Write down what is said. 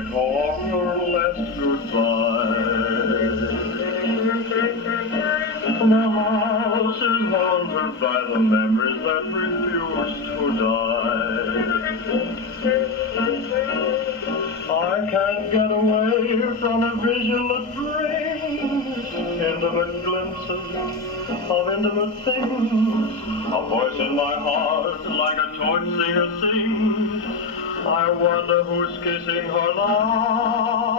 echo of your last goodbye. My house is haunted by the memories that refuse to die. I can't get away from a vision that brings intimate glimpses of intimate things. A voice in my heart like a torch singer sings. I wonder who's kissing her now.